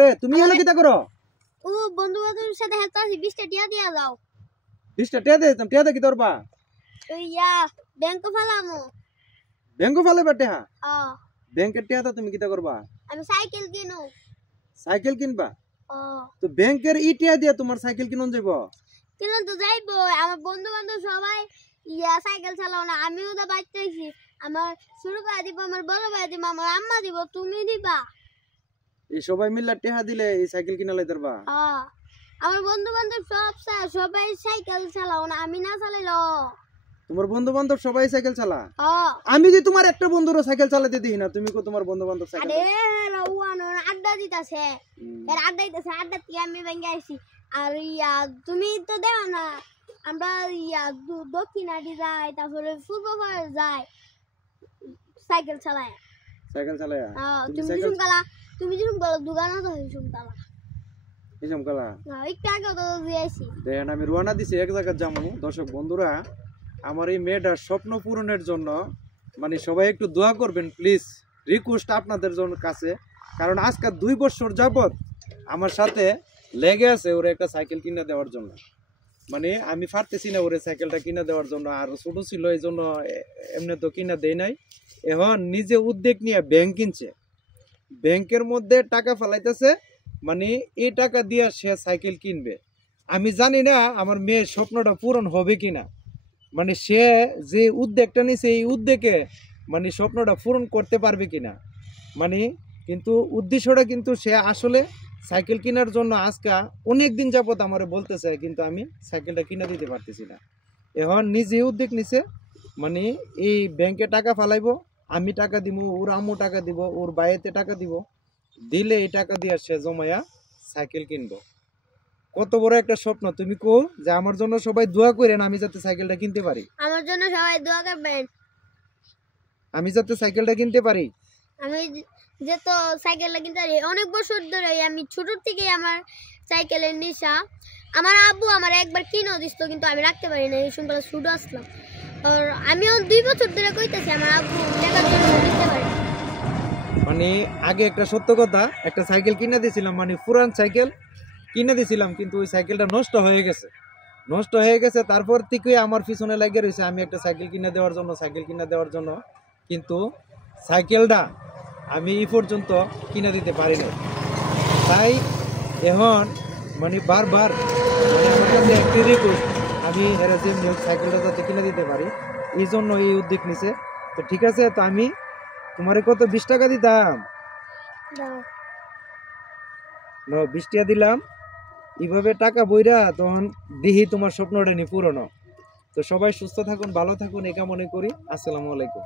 রে তুমি এলো কিটা করো? ও বন্ধু বান্ধবের সাথে হেলতে আসি 20টা টিয়া দিয়া দাও। 20টা টিয়া দে কি করবা? ইয়া ব্যাংক ফালামু। ব্যাংকো ফালে বাটে হা আ ব্যাংকের টিয়া তো তুমি কিটা করবা? আমি সাইকেল কিনু। সাইকেল কিনবা? ও তো ব্যাংকের ই টিয়া দিয়া তোমার সাইকেল কিনন যাইবো? কিনলে তো যাইবো। আমার বন্ধু বান্ধব সবাই ইয়া সাইকেল চালাও না, আমিও তো বাইতেছি। আমার ছোট ভাই দিব, আমার বড় ভাই দিব, আমার আম্মা দিব, তুমি দিবা। এই সবাই মিলে টিয়া দিলে এই সাইকেল কিনা লইতে পারবা? আমার বন্ধু বান্ধব সবাই সাইকেল চালাও না, আমি না চালাইলো। তোমার বন্ধু বান্ধব সবাই সাইকেল চালা? আমি যে তোমার একটা বন্ধুরও সাইকেল চালাতে দিই না, তুমি কো তোমার বন্ধু বান্ধব সাইকেল? আরে রওয়ানো আড্ডা দিতাছে, এর আড্ডা দিতাছে, আড্ডা থেকে আমি ভেঙে আইছি। আর ইয়া তুমি তো দেখো না, আমরা ইয়া দক্ষিণাটি যাই, তারপরে পূর্বপাড়া যাই সাইকেল চালায়। সাইকেল চালায়? তুমি যেরকম বলো দোকানও তো হিসুম তালা। হিসুম কালা? একটু আগে তো দিয়েছি। দেখেন আমি রওনা দিছি এক জায়গায় যাবো। দর্শক বন্ধুরা, আমার এই মেয়েটার স্বপ্ন পূরণের জন্য মানে সবাই একটু দোয়া করবেন প্লিজ, রিকোয়েস্ট আপনাদের জন্য কাছে। কারণ আজকে 2 বছর যাবত আমার সাথে লেগে আছে ওরে একটা সাইকেল কিনে দেওয়ার জন্য। মানে আমি পারতেছি না ওরে সাইকেলটা কিনে দেওয়ার জন্য, আর ছোট ছিল এই জন্য এমনি তো কিনা দেয় নাই। এখন নিজে উদ্যোগ নিয়ে ব্যাংক কিনছে, ব্যাংকের মধ্যে টাকা ফেলাইতেছে, মানে এই টাকা দিয়ে সে সাইকেল কিনবে। আমি জানি না আমার মেয়ের স্বপ্নটা পূরণ হবে কিনা, মানে সে যে উদ্যোগটা নিছে এই উদ্যোগে মানে স্বপ্নটা পূরণ করতে পারবে কিনা। মানে কিন্তু উদ্দেশ্যটা কিন্তু সে আসলে সাইকেল কেনার জন্য আজকে অনেক দিন যাবত আমার বলতেছে, কিন্তু আমি সাইকেলটা কিনে দিতে পারতেছি না। এখন নিজে উদ্যোগ নিছে, মানে এই ব্যাংকে টাকা ফালাইবো, আমি টাকা দিব, ওর আম্মু টাকা দিব, ওর বাইয়েতে টাকা দিব, দিলে এই টাকা দিয়ে সে জমায়া সাইকেল কিনবো। কত বড় একটা স্বপ্ন। তুমি কো যে আমার জন্য সবাই দোয়া করেন আমি যাতে সাইকেলটা কিনতে পারি। আমার জন্য সবাই দোয়া করবেন, আমি যাতে সাইকেলটা কিনতে পারি। আমি যে তো সাইকেলটা কিনতে পারি। অনেক বছর ধরে আমি ছোট থেকে আমার সাইকেলের নেশা। আমার আব্বু আমার একবার কিনে দিত, কিন্তু আমি রাখতে পারি না, এই সময় ছোট আসলাম। আর আমিও 2 বছর ধরে কইতাছি আমার আব্বু লেখার জন্য দিতে পারি। মানে আগে একটা সত্য কথা, একটা সাইকেল কিনে দিয়েছিলাম, মানে পুরান সাইকেল কিনে দিয়েছিলাম, কিন্তু ওই সাইকেলটা নষ্ট হয়ে গেছে। তারপর থেকে আমার পিছনে লাগিয়ে রয়েছে আমি একটা সাইকেল কিনে দেওয়ার জন্য, কিন্তু সাইকেলটা আমি এই পর্যন্ত কিনে দিতে পারি না। তাই এখন মানে বারবার মানে আমার কাছে একটি রিকোয়েস্ট, আমি এরা যে সাইকেলটা যাতে কিনে দিতে পারি, এই জন্য এই উদ্যোগ নিছে। তো ঠিক আছে, তো আমি তোমারে কত 20 টাকা দিতাম, 20 টাকা দিলাম। এইভাবে টাকা বইরা তখন দিহি তোমার স্বপ্নটা নি পূরণ। তো সবাই সুস্থ থাকুন, ভালো থাকুন, এই কামনা করি। আসসালামু আলাইকুম।